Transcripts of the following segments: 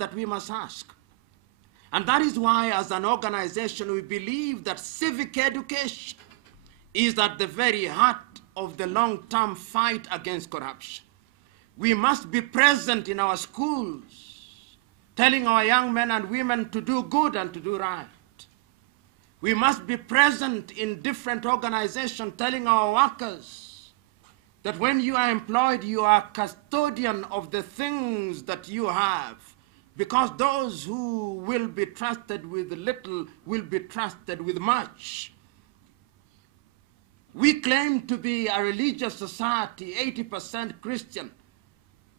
that we must ask. And that is why, as an organization, we believe that civic education is at the very heart of the long-term fight against corruption. We must be present in our schools, telling our young men and women to do good and to do right. We must be present in different organizations, telling our workers that when you are employed, you are custodian of the things that you have, because those who will be trusted with little will be trusted with much. We claim to be a religious society, 80% Christian.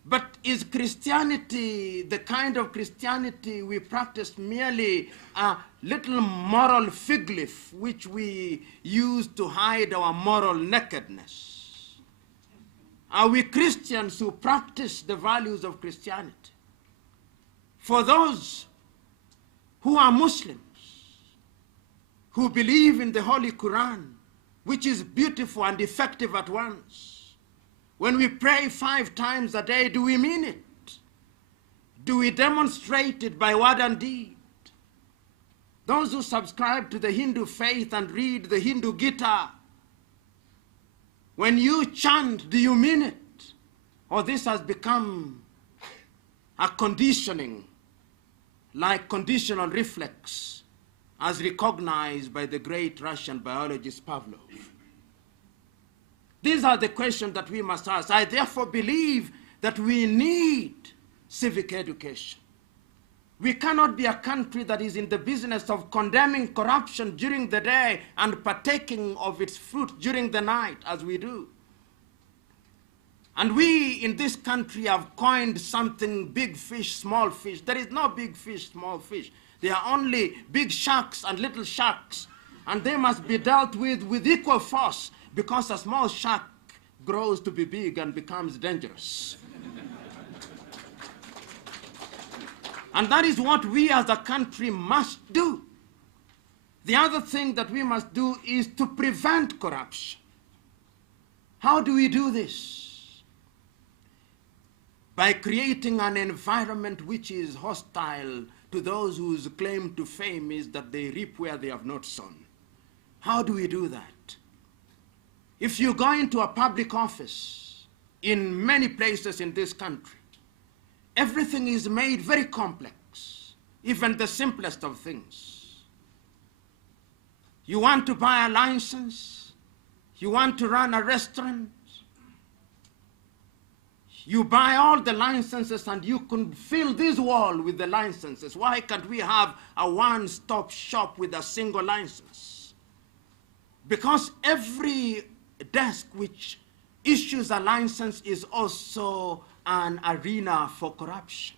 But is Christianity the kind of Christianity we practice merely a little moral fig leaf which we use to hide our moral nakedness? Are we Christians who practice the values of Christianity? For those who are Muslims, who believe in the Holy Quran, which is beautiful and effective at once, when we pray 5 times a day, do we mean it? Do we demonstrate it by word and deed? Those who subscribe to the Hindu faith and read the Hindu Gita, when you chant, do you mean it? Or this has become a conditioning, like conditional reflex, as recognized by the great Russian biologist Pavlov? These are the questions that we must ask. I therefore believe that we need civic education. We cannot be a country that is in the business of condemning corruption during the day and partaking of its fruit during the night, as we do. And we in this country have coined something: big fish, small fish. There is no big fish, small fish. There are only big sharks and little sharks, and they must be dealt with equal force, because a small shark grows to be big and becomes dangerous. And that is what we as a country must do. The other thing that we must do is to prevent corruption. How do we do this? By creating an environment which is hostile to those whose claim to fame is that they reap where they have not sown. How do we do that? If you go into a public office in many places in this country, everything is made very complex, even the simplest of things. You want to buy a license, you want to run a restaurant, you buy all the licenses and you can fill this wall with the licenses. Why can't we have a one-stop shop with a single license? Because every desk which issues a license is also an arena for corruption.